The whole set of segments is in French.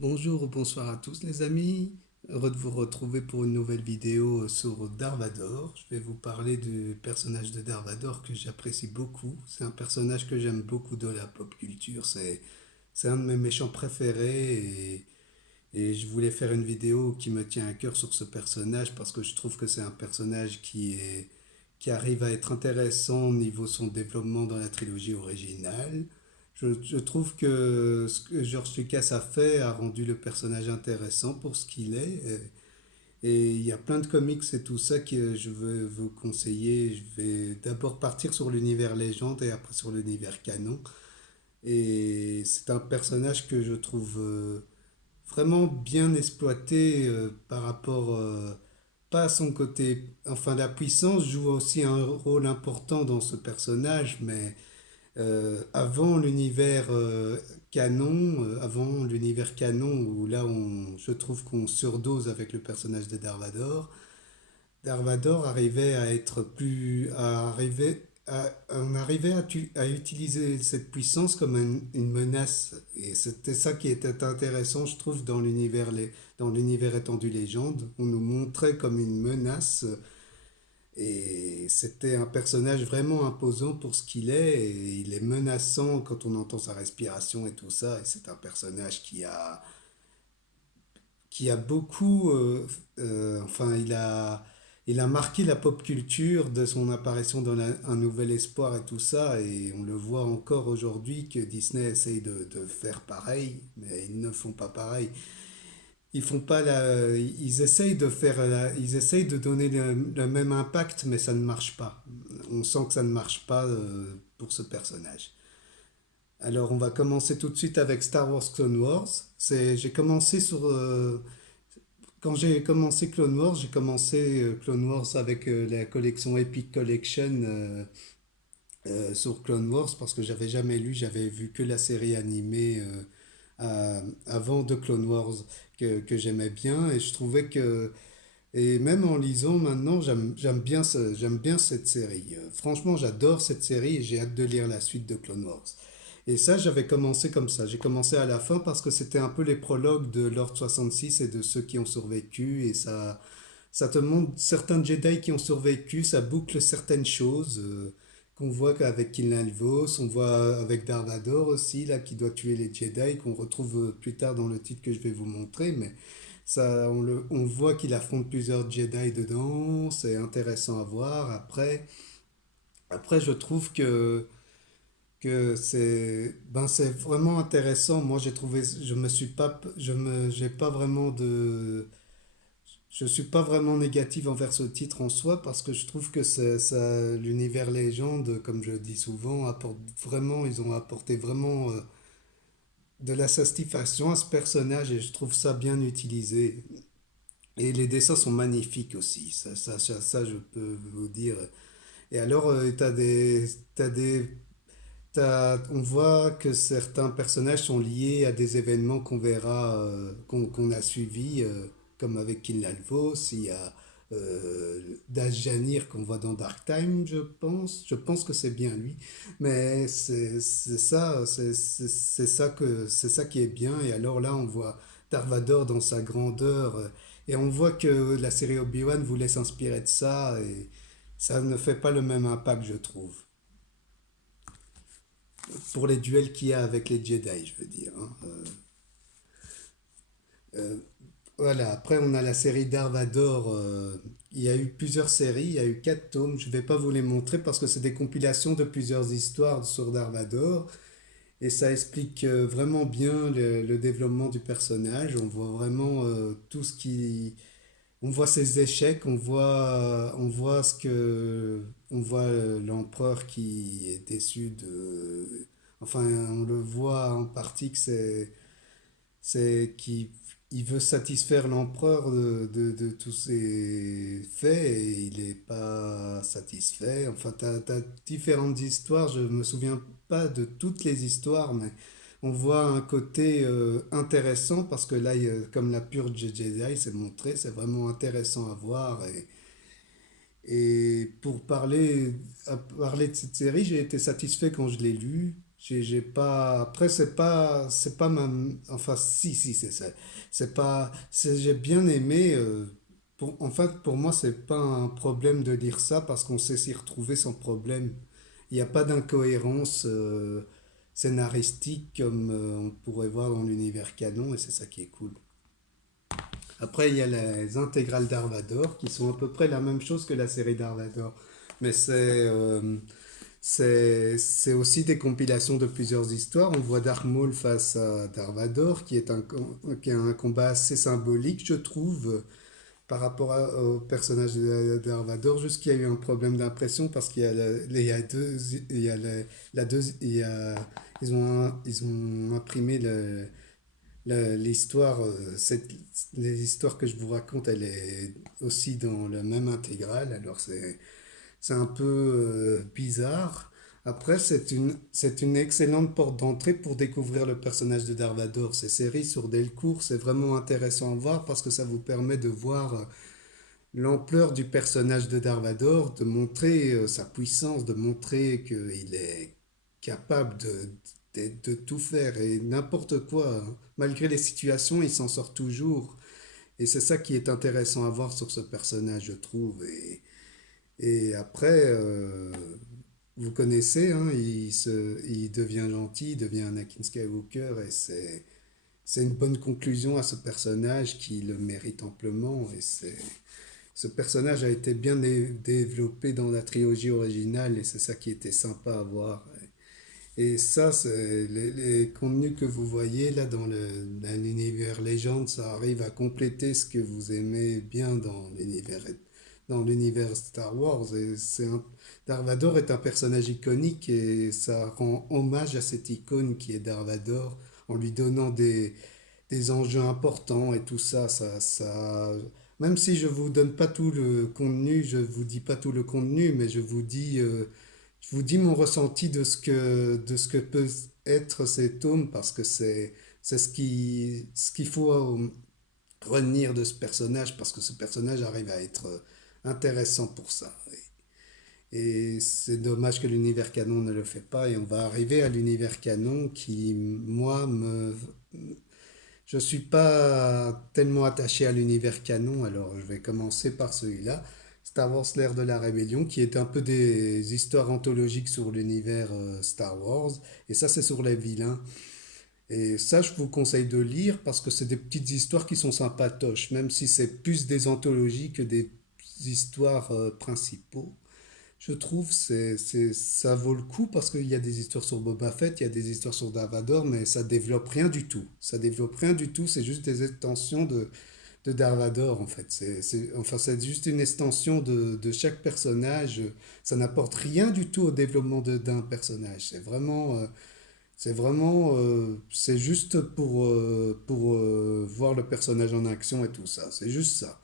Bonjour ou bonsoir à tous les amis, heureux de vous retrouver pour une nouvelle vidéo sur Darvador. Je vais vous parler du personnage de Darvador que j'apprécie beaucoup. C'est un personnage que j'aime beaucoup de la pop culture, c'est un de mes méchants préférés et je voulais faire une vidéo qui me tient à cœur sur ce personnage parce que je trouve que c'est un personnage qui arrive à être intéressant au niveau de son développement dans la trilogie originale. Je trouve que ce que George Lucas a fait a rendu le personnage intéressant pour ce qu'il est. Et il y a plein de comics et tout ça que je veux vous conseiller. Je vais d'abord partir sur l'univers légende et après sur l'univers canon. Et c'est un personnage que je trouve vraiment bien exploité par rapport, pas à son côté. Enfin, la puissance joue aussi un rôle important dans ce personnage, mais avant l'univers avant l'univers canon où là je trouve qu'on surdose avec le personnage de Darvador. Darvador arrivait à être plus, on arrivait à utiliser cette puissance comme une menace et c'était ça qui était intéressant je trouve dans l'univers étendu légende. On nous montrait comme une menace et c'était un personnage vraiment imposant pour ce qu'il est, et il est menaçant quand on entend sa respiration et tout ça, et c'est un personnage qui a beaucoup, enfin il a marqué la pop culture de son apparition dans Un Nouvel Espoir et tout ça, et on le voit encore aujourd'hui que Disney essaye de faire pareil, mais ils ne font pas pareil. Ils font pas ils essayent de ils essayent de donner le même impact, mais ça ne marche pas. On sent que ça ne marche pas pour ce personnage. Alors, on va commencer tout de suite avec Star Wars Clone Wars. J'ai commencé quand j'ai commencé Clone Wars, j'ai commencé Clone Wars avec la collection Epic Collection sur Clone Wars parce que j'avais jamais lu, j'avais vu que la série animée avant de Clone Wars que j'aimais bien et je trouvais que et même en lisant maintenant, j'aime bien cette série. Franchement, j'adore cette série et j'ai hâte de lire la suite de Clone Wars. Et ça, j'avais commencé comme ça. J'ai commencé à la fin parce que c'était un peu les prologues de l'Ordre 66 et de ceux qui ont survécu. Et ça te montre certains Jedi qui ont survécu, ça boucle certaines choses qu'on voit avec Kinlan Vos, on voit avec Darth Vader aussi, là, qui doit tuer les Jedi, qu'on retrouve plus tard dans le titre que je vais vous montrer. Mais ça, on voit qu'il affronte plusieurs Jedi dedans, c'est intéressant à voir. Après je trouve que c'est vraiment intéressant. Moi, j'ai trouvé, je me suis pas, je me, j'ai pas vraiment de, je suis pas vraiment négatif envers ce titre en soi parce que je trouve que l'univers légende, comme je dis souvent, ils ont apporté vraiment de la satisfaction à ce personnage et je trouve ça bien utilisé. Et les dessins sont magnifiques aussi, ça je peux vous dire. Et alors, on voit que certains personnages sont liés à des événements qu'on verra, qu'on a suivis, comme avec Kinlan Vos, il y a Dash Janir qu'on voit dans Dark Time, je pense. Je pense que c'est bien lui. Mais c'est ça, c'est ça qui est bien. Et alors là, on voit Darvador dans sa grandeur. Et on voit que la série Obi-Wan voulait s'inspirer de ça. Et ça ne fait pas le même impact, je trouve pour les duels qu'il y a avec les Jedi, je veux dire. Hein. Euh, voilà, après on a la série Darvador. Il y a eu plusieurs séries, il y a eu 4 tomes. Je ne vais pas vous les montrer parce que c'est des compilations de plusieurs histoires sur Darvador. Et ça explique vraiment bien le développement du personnage. On voit vraiment tout ce qui... On voit ses échecs, on voit on voit l'empereur qui est déçu de... Enfin, on le voit en partie que c'est qu'il il veut satisfaire l'empereur de tous ses faits et il n'est pas satisfait. Enfin, t'as différentes histoires, je me souviens pas de toutes les histoires, mais on voit un côté intéressant parce que là, comme la purge Jedi, c'est montré, c'est vraiment intéressant à voir. Et pour parler de cette série, j'ai été satisfait quand je l'ai lu. J'ai pas. Après, c'est pas ma. Enfin, si, c'est ça. C'est pas. J'ai bien aimé. En fait, pour moi, c'est pas un problème de lire ça parce qu'on sait s'y retrouver sans problème. Il n'y a pas d'incohérence scénaristique comme on pourrait voir dans l'univers canon et c'est ça qui est cool. Après, il y a les intégrales d'Arvador qui sont à peu près la même chose que la série d'Arvador. Mais c'est aussi des compilations de plusieurs histoires. On voit Dark Maul face à Darvador, qui est un combat assez symbolique, je trouve, par rapport au personnage de Darvador. Juste qu'il y a eu un problème d'impression parce qu'il y a, il y a deux, il y a la deux, il y a, ils ont imprimé l'histoire, les histoires que je vous raconte, elle est aussi dans la même intégrale. Alors c'est un peu bizarre. Après, c'est une excellente porte d'entrée pour découvrir le personnage de Darvador. Ces séries sur Delcourt, c'est vraiment intéressant à voir parce que ça vous permet de voir l'ampleur du personnage de Darvador, de montrer sa puissance, de montrer qu'il est capable de tout faire et n'importe quoi, hein. Malgré les situations, il s'en sort toujours. Et c'est ça qui est intéressant à voir sur ce personnage, je trouve. Et après, vous connaissez, hein, il devient gentil, il devient Anakin Skywalker, et c'est une bonne conclusion à ce personnage qui le mérite amplement. Ce personnage a été bien développé dans la trilogie originale, et c'est ça qui était sympa à voir. Et ça, c'est les contenus que vous voyez là dans l'univers Legend, ça arrive à compléter ce que vous aimez bien dans l'univers Star Wars. Darth Vader est un personnage iconique et ça rend hommage à cette icône qui est Darth Vader en lui donnant des enjeux importants et tout ça, même si je vous donne pas tout le contenu, je vous dis pas tout le contenu, mais je vous dis mon ressenti de ce que peut être ces tomes parce que c'est ce qu'il faut retenir de ce personnage parce que ce personnage arrive à être intéressant pour ça. Et c'est dommage que l'univers canon ne le fait pas et on va arriver à l'univers canon qui, je suis pas tellement attaché à l'univers canon, alors je vais commencer par celui-là. Star Wars, l'ère de la rébellion, qui est un peu des histoires anthologiques sur l'univers Star Wars. Et ça, c'est sur les vilains. Et ça, je vous conseille de lire parce que c'est des petites histoires qui sont sympatoches, même si c'est plus des anthologies que des histoires principaux. Je trouve ça vaut le coup parce qu'il y a des histoires sur Boba Fett, il y a des histoires sur Darvador, mais ça développe rien du tout. Ça développe rien du tout, c'est juste des extensions de Darvador en fait. Enfin, c'est juste une extension de chaque personnage. Ça n'apporte rien du tout au développement d'un personnage. C'est juste pour voir le personnage en action et tout ça. C'est juste ça.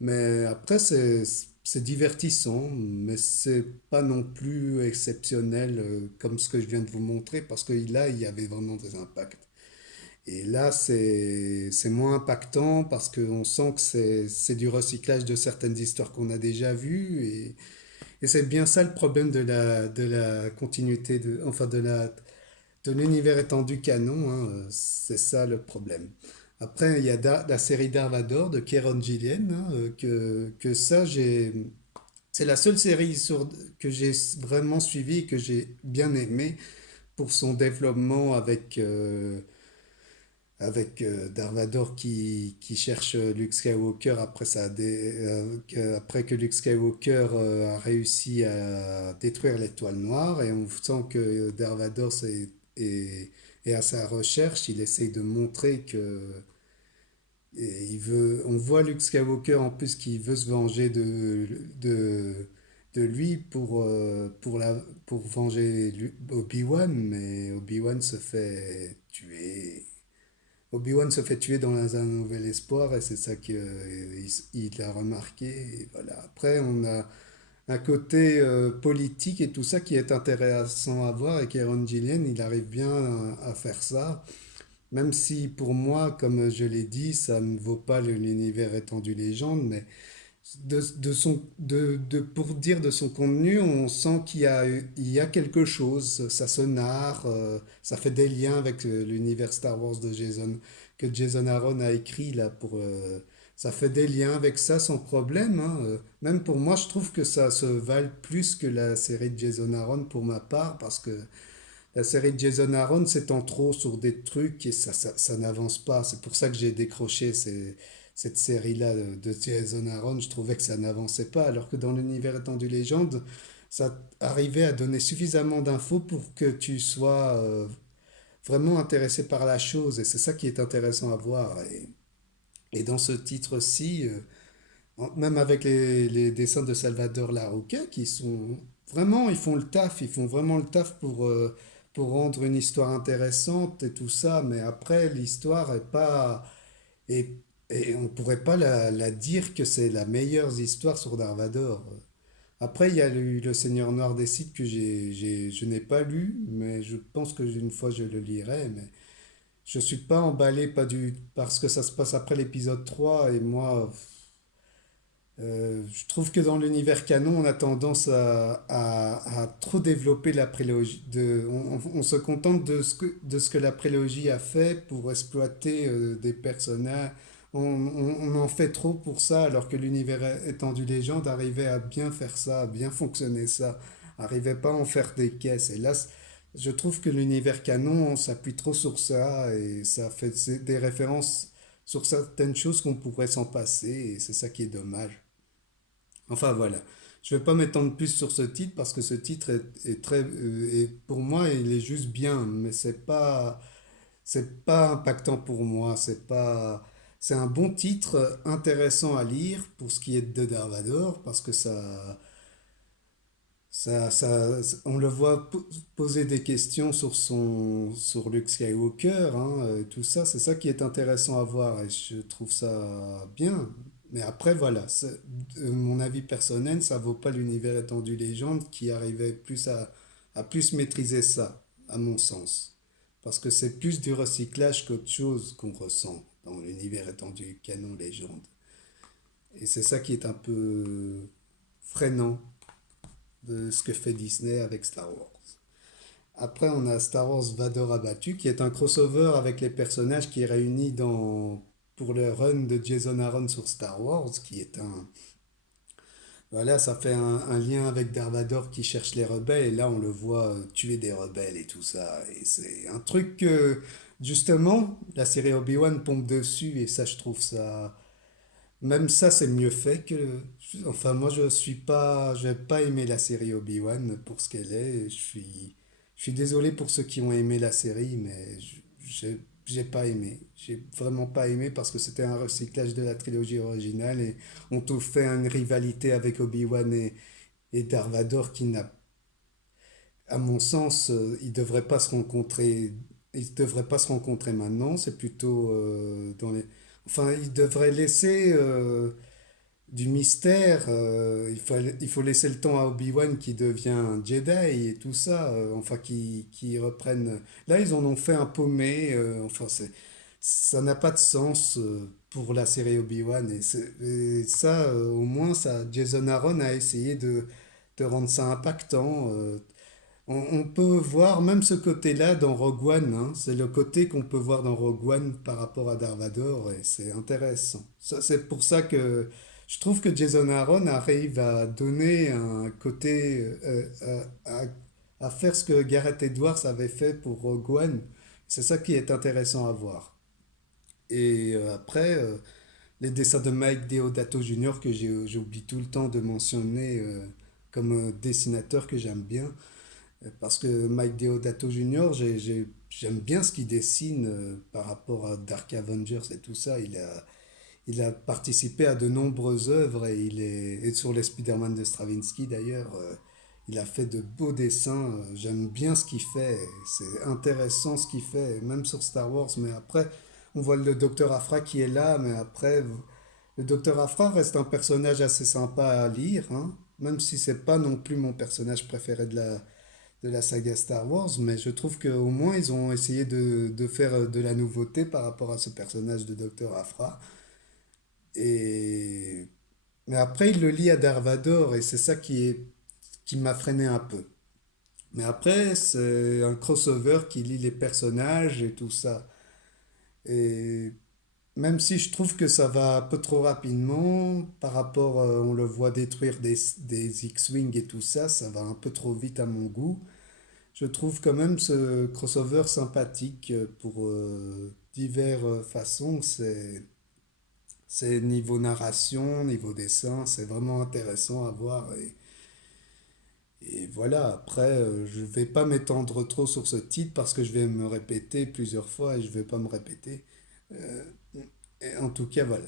Mais après, c'est divertissant, mais c'est pas non plus exceptionnel comme ce que je viens de vous montrer, parce que là, il y avait vraiment des impacts. Et là, c'est moins impactant parce qu'on sent que c'est du recyclage de certaines histoires qu'on a déjà vues. Et c'est bien ça le problème de la continuité, enfin de l'univers étendu canon, hein, c'est ça le problème. Après, il y a la série Darvador de Kieron Gillian, hein, que ça, c'est la seule série que j'ai vraiment suivie et que j'ai bien aimé pour son développement avec Darvador qui cherche Luke Skywalker après que Luke Skywalker a réussi à détruire l'étoile noire et on sent que Darvador est à sa recherche, il essaye de montrer que on voit Luke Skywalker en plus qui veut se venger de lui pour venger Obi-Wan, mais Obi-Wan se fait tuer. Obi-Wan se fait tuer dans un nouvel espoir et c'est ça il a remarqué. Et voilà. Après, on a un côté politique et tout ça qui est intéressant à voir et qu'Aaron Gillian, il arrive bien à faire ça. Même si pour moi, comme je l'ai dit, ça ne vaut pas l'univers étendu légende, mais pour dire de son contenu, on sent il y a quelque chose, ça se narre, ça fait des liens avec l'univers Star Wars que Jason Aaron a écrit là ça fait des liens avec ça sans problème, hein. Même pour moi, je trouve que ça se vale plus que la série de Jason Aaron pour ma part, parce que la série de Jason Aaron s'étend trop sur des trucs et ça n'avance pas. C'est pour ça que j'ai décroché cette série-là de Jason Aaron. Je trouvais que ça n'avançait pas, alors que dans l'univers étendu légende, ça arrivait à donner suffisamment d'infos pour que tu sois vraiment intéressé par la chose. Et c'est ça qui est intéressant à voir. Et dans ce titre-ci, même avec les dessins de Salvador Larroca, qui sont vraiment, ils font le taf, ils font vraiment le taf pour rendre une histoire intéressante et tout ça, mais après, l'histoire est pas, et, et on pourrait pas la dire que c'est la meilleure histoire sur Darvador. Après, il y a le Seigneur Noir des Sith que je n'ai pas lu, mais je pense que une fois je le lirai, mais je suis pas emballé, parce que ça se passe après l'épisode 3 et moi, je trouve que dans l'univers canon, on a tendance à trop développer la prélogie. On se contente de ce que la prélogie a fait pour exploiter des personnages. On en fait trop pour ça, alors que l'univers étendu légende arrivait à bien faire ça, à bien fonctionner ça, arrivait pas à en faire des caisses. Et là, je trouve que l'univers canon, on s'appuie trop sur ça et ça fait des références sur certaines choses qu'on pourrait s'en passer et c'est ça qui est dommage. Enfin voilà. Je ne vais pas m'étendre plus sur ce titre parce que ce titre est très, et pour moi, il est juste bien, mais c'est pas impactant pour moi. C'est un bon titre intéressant à lire pour ce qui est de Darvador parce que on le voit poser des questions sur Luke Skywalker, hein, tout ça, c'est ça qui est intéressant à voir et je trouve ça bien. Mais après, voilà, mon avis personnel, ça vaut pas l'univers étendu légende qui arrivait à plus maîtriser ça, à mon sens. Parce que c'est plus du recyclage qu'autre chose qu'on ressent dans l'univers étendu canon légende. Et c'est ça qui est un peu freinant de ce que fait Disney avec Star Wars. Après, on a Star Wars Vador abattu, qui est un crossover avec les personnages qui est réuni pour le run de Jason Aaron sur Star Wars, qui est un... Voilà, ça fait un lien avec Darth Vader qui cherche les rebelles, et là on le voit tuer des rebelles et tout ça. Et c'est un truc que, justement, la série Obi-Wan pompe dessus, et ça, je trouve ça... Même ça, c'est mieux fait que... Enfin, moi, j'ai pas aimé la série Obi-Wan pour ce qu'elle est. Je suis désolé pour ceux qui ont aimé la série, mais j'ai pas aimé. J'ai vraiment pas aimé parce que c'était un recyclage de la trilogie originale et on te fait une rivalité avec Obi-Wan et Darth Vader qui n'a, à mon sens, ils devraient pas se rencontrer. Ils devraient pas se rencontrer maintenant. C'est plutôt Enfin, ils devraient laisser du mystère. Il faut laisser le temps à Obi-Wan qui devient un Jedi et tout ça. Enfin, qui reprennent. Là, ils en ont fait un paumé. Enfin, ça n'a pas de sens pour la série Obi-Wan. Et ça, au moins, Jason Aaron a essayé de rendre ça impactant. On peut voir même ce côté-là dans Rogue One, hein. C'est le côté qu'on peut voir dans Rogue One par rapport à Darth Vader et c'est intéressant. C'est pour ça que je trouve que Jason Aaron arrive à donner un côté, à faire ce que Gareth Edwards avait fait pour Rogue One. C'est ça qui est intéressant à voir. Et après, les dessins de Mike Deodato Jr. que j'oublie tout le temps de mentionner comme dessinateur que j'aime bien. Parce que Mike Deodato Jr., j'aime bien ce qu'il dessine par rapport à Dark Avengers et tout ça. Il a participé à de nombreuses œuvres et sur les Spider-Man de Stravinsky d'ailleurs. Il a fait de beaux dessins. J'aime bien ce qu'il fait. C'est intéressant ce qu'il fait, même sur Star Wars. Mais après, on voit le Docteur Afra qui est là. Mais après, le Docteur Afra reste un personnage assez sympa à lire, hein, même si c'est pas non plus mon personnage préféré de la saga Star Wars, mais je trouve qu'au moins ils ont essayé de faire de la nouveauté par rapport à ce personnage de Docteur Afra. Et Mais après, il le lit à Darvador et c'est ça qui m'a freiné un peu. Mais après, c'est un crossover qui lit les personnages et tout ça. Et même si je trouve que ça va un peu trop rapidement par rapport, on le voit détruire des X-Wing et tout ça, ça va un peu trop vite à mon goût. Je trouve quand même ce crossover sympathique pour divers façons. C'est niveau narration, niveau dessin, c'est vraiment intéressant à voir. Et voilà, après, je vais pas m'étendre trop sur ce titre parce que je vais me répéter plusieurs fois et je vais pas me répéter. Euh, et en tout cas, voilà.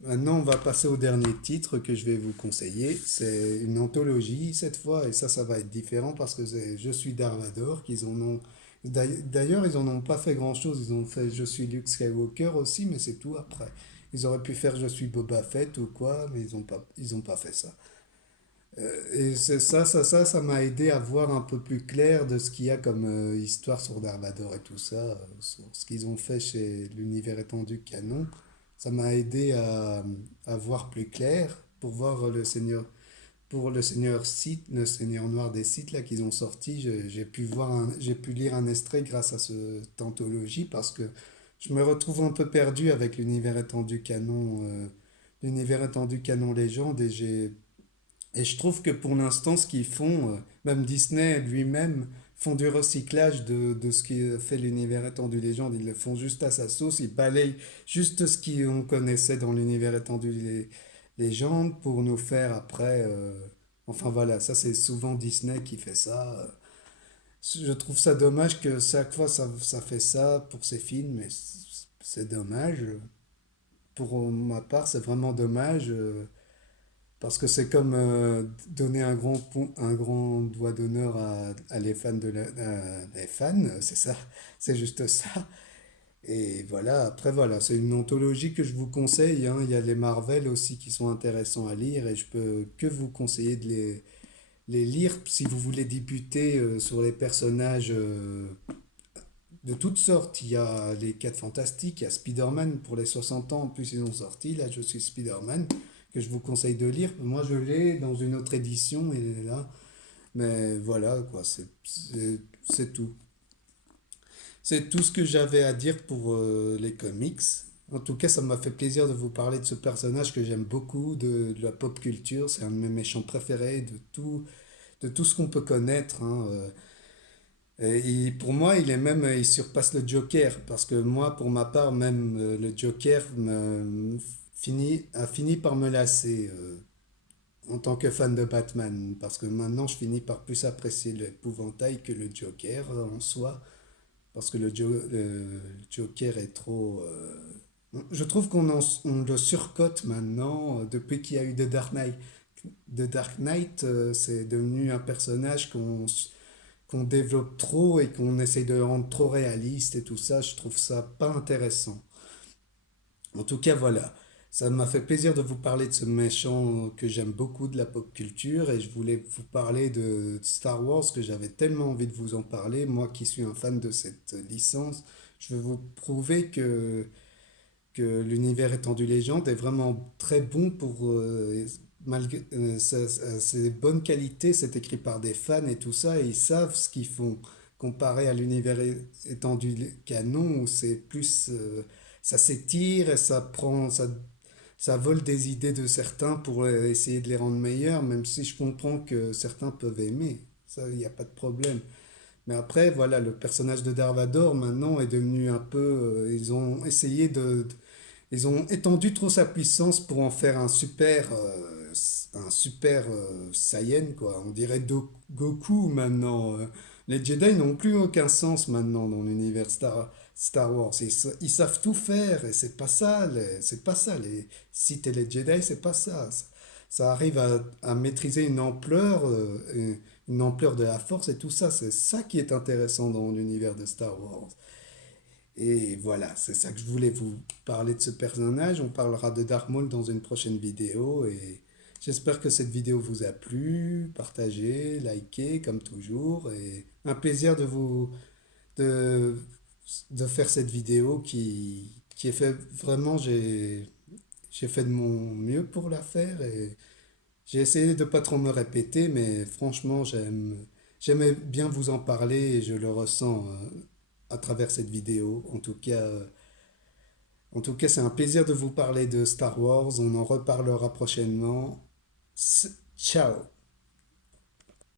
Maintenant, on va passer au dernier titre que je vais vous conseiller. C'est une anthologie cette fois, et ça va être différent parce que c'est Je suis Darvador qu'ils en ont. D'ailleurs, ils en ont pas fait grand-chose. Ils ont fait Je suis Luke Skywalker aussi, mais c'est tout après. Ils auraient pu faire Je suis Boba Fett ou quoi, mais ils ont pas fait ça. Et c'est ça m'a aidé à voir un peu plus clair de ce qu'il y a comme histoire sur Darvador et tout ça, sur ce qu'ils ont fait chez l'univers étendu canon. Ça m'a aidé à voir plus clair pour voir pour le Seigneur Sith, le Seigneur Noir des Sith là qu'ils ont sorti. J'ai pu j'ai pu lire un extrait grâce à cette anthologie parce que je me retrouve un peu perdu avec l'univers étendu canon légende et je trouve que pour l'instant, ce qu'ils font, même Disney lui-même, font du recyclage de ce qui fait l'univers étendu légende. Ils le font juste à sa sauce. Ils balayent juste ce qu'on connaissait dans l'univers étendu légende pour nous faire après. Enfin voilà, ça c'est souvent Disney qui fait ça. Je trouve ça dommage que chaque fois ça fait ça pour ses films, mais c'est dommage. Pour ma part, c'est vraiment dommage. Parce que c'est comme donner un grand doigt d'honneur à les fans les fans, c'est ça, c'est juste ça. Et voilà, après voilà, c'est une anthologie que je vous conseille, hein. Il y a les Marvel aussi qui sont intéressants à lire et je peux que vous conseiller de les lire si vous voulez débuter sur les personnages de toutes sortes. Il y a les 4 Fantastiques, il y a Spider-Man pour les 60 ans, en plus ils ont sorti, là je suis Spider-Man, que je vous conseille de lire. Moi je l'ai dans une autre édition, il est là. Mais voilà, quoi, c'est tout. C'est tout ce que j'avais à dire pour les comics. En tout cas, ça m'a fait plaisir de vous parler de ce personnage que j'aime beaucoup, de la pop culture. C'est un de mes méchants préférés, de tout ce qu'on peut connaître, hein. Et pour moi, il surpasse le Joker, parce que moi, pour ma part, même le Joker a fini par me lasser en tant que fan de Batman, parce que maintenant, je finis par plus apprécier l'épouvantail que le Joker en soi, parce que le Joker est trop... je trouve on le surcote maintenant, depuis qu'il y a eu The Dark Knight. The Dark Knight, c'est devenu un personnage qu'on développe trop et qu'on essaye de rendre trop réaliste et tout ça, je trouve ça pas intéressant. En tout cas, voilà. Ça m'a fait plaisir de vous parler de ce méchant que j'aime beaucoup de la pop culture et je voulais vous parler de Star Wars que j'avais tellement envie de vous en parler. Moi qui suis un fan de cette licence, je veux vous prouver que l'univers étendu légende est vraiment très bon pour malgré ses bonnes qualités, c'est écrit par des fans et tout ça, et ils savent ce qu'ils font comparé à l'univers étendu canon où c'est plus ça s'étire et ça vole des idées de certains pour essayer de les rendre meilleurs, même si je comprends que certains peuvent aimer. Ça, il n'y a pas de problème. Mais après, voilà, le personnage de Darvador maintenant est devenu un peu. Ils ont essayé ils ont étendu trop sa puissance pour en faire un super Saiyan, quoi. On dirait Goku maintenant. Les Jedi n'ont plus aucun sens maintenant dans l'univers Star Wars. Ils savent tout faire et c'est pas ça. C'est pas ça. Les Sith et les Jedi, c'est pas ça. Ça arrive à maîtriser une ampleur de la force et tout ça. C'est ça qui est intéressant dans l'univers de Star Wars. Et voilà, c'est ça que je voulais vous parler de ce personnage. On parlera de Dark Maul dans une prochaine vidéo et j'espère que cette vidéo vous a plu. Partagez, likez comme toujours et un plaisir de, de faire cette vidéo qui est fait vraiment, j'ai fait de mon mieux pour la faire et j'ai essayé de pas trop me répéter, mais franchement, j'aimais bien vous en parler et je le ressens à travers cette vidéo. En tout cas, c'est un plaisir de vous parler de Star Wars. On en reparlera prochainement. Ciao!